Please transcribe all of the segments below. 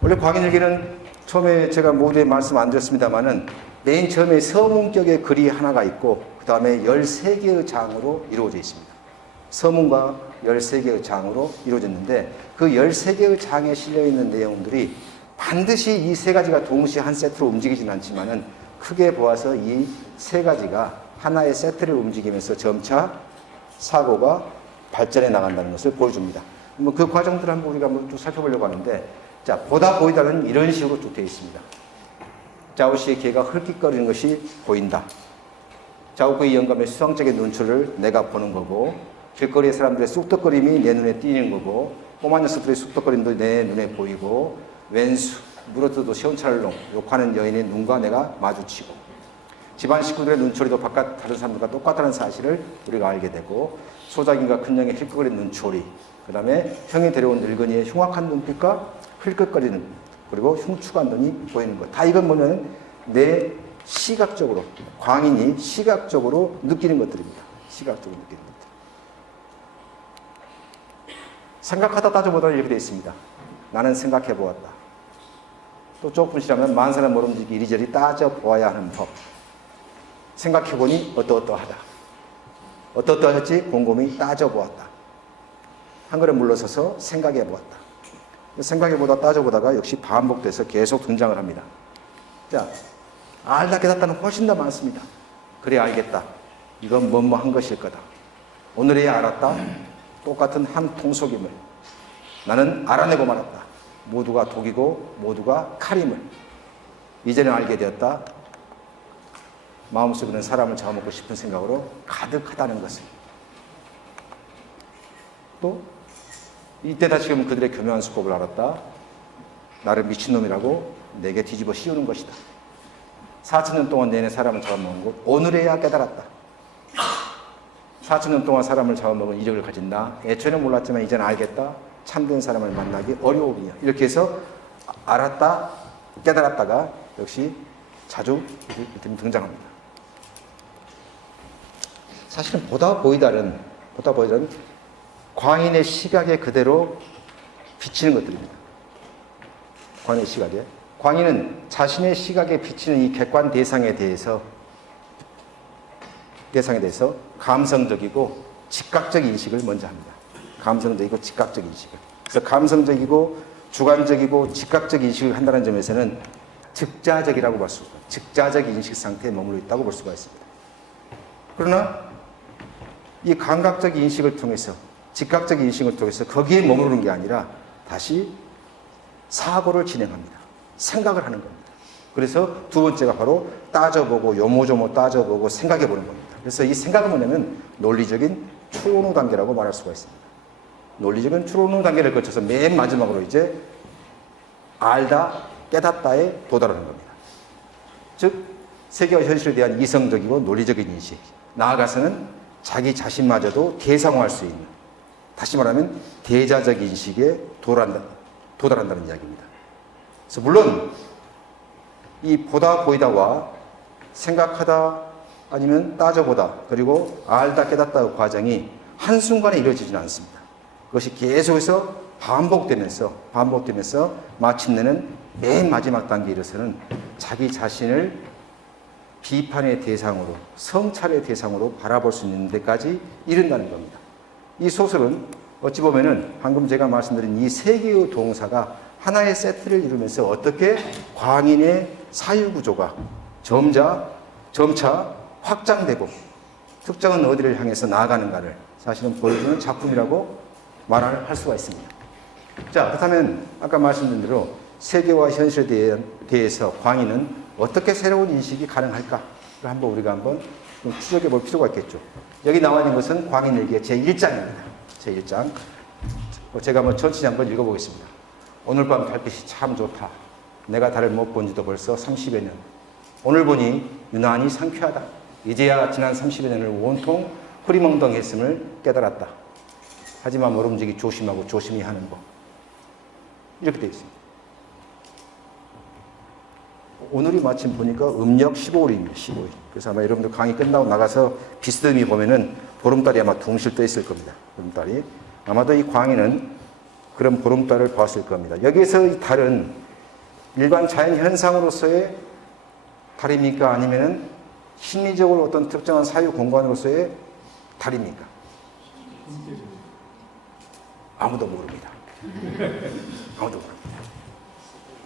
원래 광인일기는 처음에 제가 모두에 말씀 안 드렸습니다만은 맨 처음에 서문격의 글이 하나가 있고 그 다음에 13개의 장으로 이루어져 있습니다. 서문과 13개의 장으로 이루어졌는데 그 13개의 장에 실려있는 내용들이 반드시 이 세 가지가 동시에 한 세트로 움직이지는 않지만은 크게 보아서 이 세 가지가 하나의 세트를 움직이면서 점차 사고가 발전해 나간다는 것을 보여줍니다. 그 과정들을 한번 우리가 한번 쭉 살펴보려고 하는데, 자, 보다 보이다는 이런 식으로 쭉 되어 있습니다. 자우씨의 개가 헐깃거리는 것이 보인다. 자우크의 영감의 수상적인 눈초를 내가 보는 거고, 길거리의 사람들의 쑥덕거림이 내 눈에 띄는 거고, 꼬마 녀석들의 쑥덕거림도 내 눈에 보이고, 왼수, 물어뜯어도 시원찮을롱 욕하는 여인의 눈과 내가 마주치고, 집안 식구들의 눈초리도 바깥 다른 사람들과 똑같다는 사실을 우리가 알게 되고, 소작인과 큰형의 힐끗거리는 눈초리, 그 다음에 형이 데려온 늙은이의 흉악한 눈빛과 흘끗거리는, 그리고 흉측한 눈이 보이는 것. 다 이건 뭐냐면 내 시각적으로, 광인이 시각적으로 느끼는 것들입니다. 시각적으로 느끼는 것들. 생각하다 따져보다 이렇게 되어 있습니다. 나는 생각해 보았다. 또 조금 싫으면 만사는 모름지기 이리저리 따져보아야 하는 법. 생각해보니 어떠어떠하다. 어떠어떠하지 곰곰이 따져보았다. 한 걸음 물러서서 생각해보았다. 생각해보다 따져보다가 역시 반복돼서 계속 등장을 합니다. 자, 알다 깨닫다는 훨씬 더 많습니다. 그래 알겠다. 이건 뭐뭐한 것일 거다. 오늘에야 알았다. 똑같은 한 통속임을 나는 알아내고 말았다. 모두가 독이고 모두가 칼임을 이제는 알게 되었다. 마음속에는 사람을 잡아먹고 싶은 생각으로 가득하다는 것을. 또 이때 다시금 그들의 교묘한 수법을 알았다. 나를 미친놈이라고 내게 뒤집어 씌우는 것이다. 4,000년 동안 내내 사람을 잡아먹은 것 오늘에야 깨달았다. 4,000년 동안 사람을 잡아먹은 이력을 가진 나, 애초에는 몰랐지만 이제는 알겠다. 참된 사람을 만나기 어려우리냐. 이렇게 해서 알았다, 깨달았다가 역시 자주 등장합니다. 사실은 보다 보이다는 광인의 시각에 그대로 비치는 것들입니다. 광인의 시각에. 광인은 자신의 시각에 비치는 이 객관 대상에 대해서 감성적이고 직각적 인식을 먼저 합니다. 감성적이고 직각적 인식을. 그래서 감성적이고 주관적이고 직각적 인식을 한다는 점에서는 즉자적이라고 볼 수가 있습니다. 즉자적 인식 상태에 머물러 있다고 볼 수가 있습니다. 그러나 이 감각적 인식을 통해서, 직각적 인식을 통해서 거기에 머무르는 게 아니라 다시 사고를 진행합니다. 생각을 하는 겁니다. 그래서 두 번째가 바로 따져보고 요모조모 따져보고 생각해보는 겁니다. 그래서 이 생각은 뭐냐면 논리적인 추론후 단계라고 말할 수가 있습니다. 논리적인 추론후 단계를 거쳐서 맨 마지막으로 이제 알다, 깨닫다에 도달하는 겁니다. 즉 세계와 현실에 대한 이성적이고 논리적인 인식, 나아가서는 자기 자신마저도 대상화할 수 있는, 다시 말하면 대자적 인식에 도달한다는 이야기입니다. 그래서 물론 이 보다 보이다와 생각하다 아니면 따져보다 그리고 알다 깨닫다의 과정이 한순간에 이루어지지는 않습니다. 그것이 계속해서 반복되면서 마침내는 맨 마지막 단계에 이르러서는 자기 자신을 비판의 대상으로, 성찰의 대상으로 바라볼 수 있는 데까지 이른다는 겁니다. 이 소설은 어찌 보면은 방금 제가 말씀드린 이 세 개의 동사가 하나의 세트를 이루면서 어떻게 광인의 사유구조가 점차 확장되고 특정한 어디를 향해서 나아가는가를 사실은 보여주는 작품이라고 말할 수가 있습니다. 자, 그렇다면 아까 말씀드린 대로 세계와 현실에 대해서 광인은 어떻게 새로운 인식이 가능할까? 한번 우리가 한번 좀 추적해 볼 필요가 있겠죠. 여기 나와 있는 것은 광인일기의 제1장입니다. 제1장. 제가 한번 천천히 한번 읽어보겠습니다. 오늘 밤 달빛이 참 좋다. 내가 달을 못 본 지도 벌써 30여 년. 오늘 보니 유난히 상쾌하다. 이제야 지난 30여 년을 온통 흐리멍덩했음을 깨달았다. 하지만 모름지기 조심하고 조심히 하는 법. 이렇게 되어 있습니다. 오늘이 마침 보니까 음력 15일입니다. 15일. 그래서 아마 여러분들 강의 끝나고 나가서 비스듬히 보면은 보름달이 아마 둥실 떠 있을 겁니다. 보름달이. 아마도 이 광인은 그런 보름달을 보았을 겁니다. 여기에서 이 달은 일반 자연 현상으로서의 달입니까? 아니면은 심리적으로 어떤 특정한 사유 공간으로서의 달입니까? 아무도 모릅니다. 아무도 모릅니다.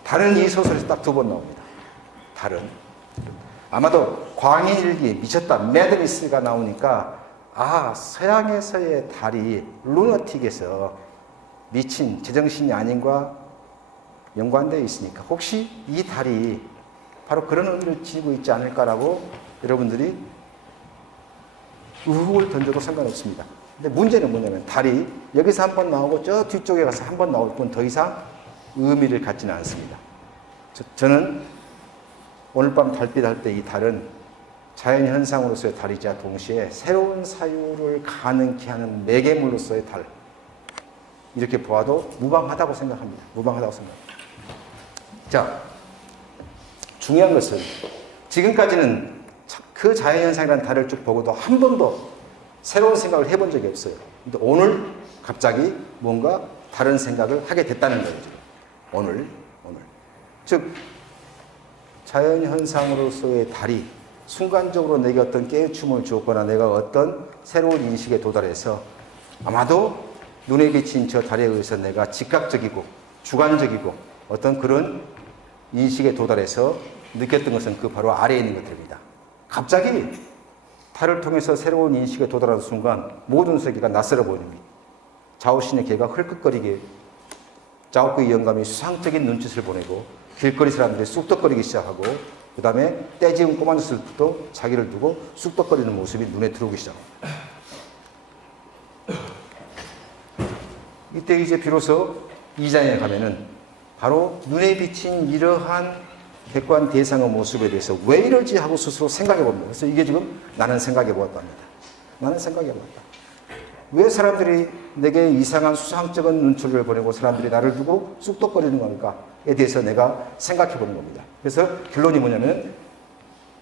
달은 이 소설에서 딱 두 번 나옵니다. 달은. 아마도 광인일기, 미쳤다, 매드니스가 나오니까 서양에서의 달이 루너틱에서 미친 제정신이 아닌과 연관되어 있으니까 혹시 이 달이 바로 그런 의미를 지니고 있지 않을까라고 여러분들이 의혹을 던져도 상관없습니다. 근데 문제는 뭐냐면 달이 여기서 한 번 나오고 저 뒤쪽에 가서 한 번 나올 뿐 더 이상 의미를 갖지는 않습니다. 저는 오늘 밤 달빛 할 때 이 달은 자연현상으로서의 달이자 동시에 새로운 사유를 가능케 하는 매개물로서의 달, 이렇게 보아도 무방하다고 생각합니다. 무방하다고 생각합니다. 자, 중요한 것은 지금까지는 그 자연현상이라는 달을 쭉 보고도 한 번도 새로운 생각을 해본 적이 없어요. 근데 오늘 갑자기 뭔가 다른 생각을 하게 됐다는 거죠. 오늘. 즉, 자연현상으로서의 달이 순간적으로 내게 어떤 깨우침을 주었거나 내가 어떤 새로운 인식에 도달해서 아마도 눈에 비친 저 달에 의해서 내가 즉각적이고 주관적이고 어떤 그런 인식에 도달해서 느꼈던 것은 그 바로 아래에 있는 것들입니다. 갑자기 달을 통해서 새로운 인식에 도달하는 순간 모든 세계가 낯설어 보입니다. 자오신의 개가 헐끗거리게 자오크의 영감이 수상적인 눈짓을 보내고 길거리 사람들이 쑥덕거리기 시작하고 그 다음에 떼지은 꼬마 녀석들도 자기를 두고 쑥덕거리는 모습이 눈에 들어오기 시작합니다. 이때 이제 비로소 이 장에 가면은 바로 눈에 비친 이러한 객관 대상의 모습에 대해서 왜 이러지 하고 스스로 생각해 봅니다. 그래서 이게 지금 나는 생각해 보았답니다. 나는 생각해 보았다. 왜 사람들이 내게 이상한 수상쩍은 눈초리를 보내고 사람들이 나를 두고 쑥덕거리는 건가에 대해서 내가 생각해 보는 겁니다. 그래서 결론이 뭐냐면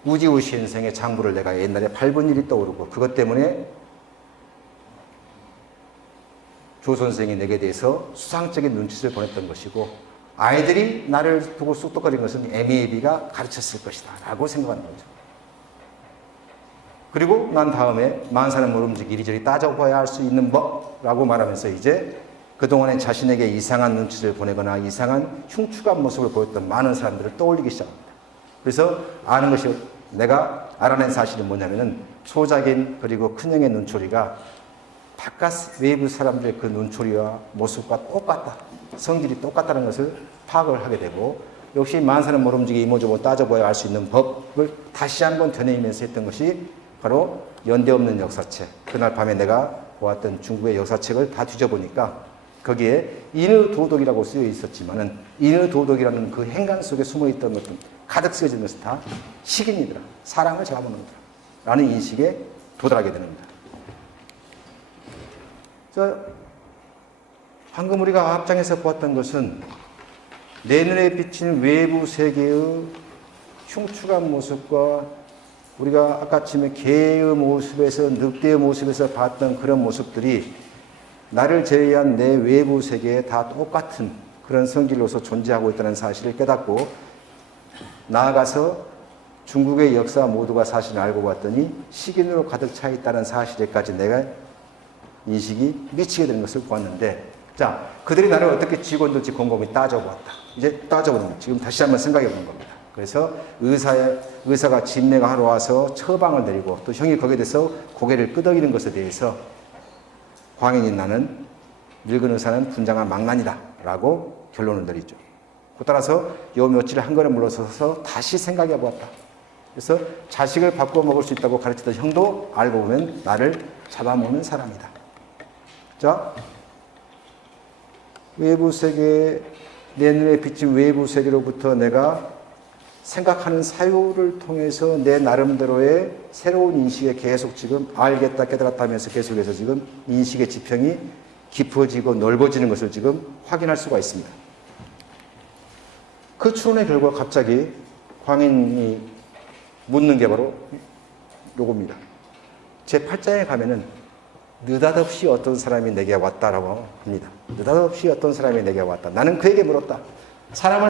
우지우시 인생의 장부를 내가 옛날에 밟은 일이 떠오르고 그것 때문에 조 선생이 내게 대해서 수상적인 눈짓을 보냈던 것이고 아이들이 나를 두고 쑥덕거린 것은 에미에비가 가르쳤을 것이다 라고 생각하는 거죠. 그리고 난 다음에 만사는 모름지기 이리저리 따져봐야 할 수 있는 법라고 말하면서 이제 그동안에 자신에게 이상한 눈치를 보내거나 이상한 흉측한 모습을 보였던 많은 사람들을 떠올리기 시작합니다. 그래서 아는 것이 내가 알아낸 사실은 뭐냐면은 소작인 그리고 큰형의 눈초리가 바깥 외부 사람들의 그 눈초리와 모습과 똑같다. 성질이 똑같다는 것을 파악을 하게 되고 역시 만사는 모름지기 이모저모 따져봐야 할 수 있는 법을 다시 한번 되뇌이면서 했던 것이 바로 연대 없는 역사책. 그날 밤에 내가 보았던 중국의 역사책을 다 뒤져보니까 거기에 인의도덕이라고 쓰여 있었지만은 인의도덕이라는 그 행간 속에 숨어있던 것들 가득 쓰여진 것은 다 식인이더라. 사랑을 잡아먹는 거다. 라는 인식에 도달하게 되는 겁니다. 방금 우리가 앞장에서 보았던 것은 내 눈에 비친 외부 세계의 흉측한 모습과 우리가 아까쯤에 개의 모습에서 늑대의 모습에서 봤던 그런 모습들이 나를 제외한 내 외부 세계에 다 똑같은 그런 성질로서 존재하고 있다는 사실을 깨닫고 나아가서 중국의 역사 모두가 사실을 알고 봤더니 식인으로 가득 차 있다는 사실에까지 내가 인식이 미치게 되는 것을 보았는데 자, 그들이 나를 어떻게 쥐고들지 곰곰이 따져보았다. 이제 따져보는 거예요. 지금 다시 한번 생각해 보는 겁니다. 그래서 의사가 진맥을 하러 와서 처방을 내리고 또 형이 거기에 대해서 고개를 끄덕이는 것에 대해서 광인인 나는 늙은 의사는 분장한 망난이다 라고 결론을 내리죠. 따라서 요 며칠 한 걸음 물러서서 다시 생각해 보았다. 그래서 자식을 바꿔 먹을 수 있다고 가르치던 형도 알고 보면 나를 잡아먹는 사람이다. 자, 외부 세계, 내 눈에 비친 외부 세계로부터 내가 생각하는 사유를 통해서 내 나름대로의 새로운 인식에 계속 지금 알겠다 깨달았다 하면서 계속해서 지금 인식의 지평이 깊어지고 넓어지는 것을 지금 확인할 수가 있습니다. 그 추론의 결과 갑자기 광인이 묻는 게 바로 요겁니다. 제 8장에 가면은 느닷없이 어떤 사람이 내게 왔다라고 합니다. 느닷없이 어떤 사람이 내게 왔다. 나는 그에게 물었다. 사람을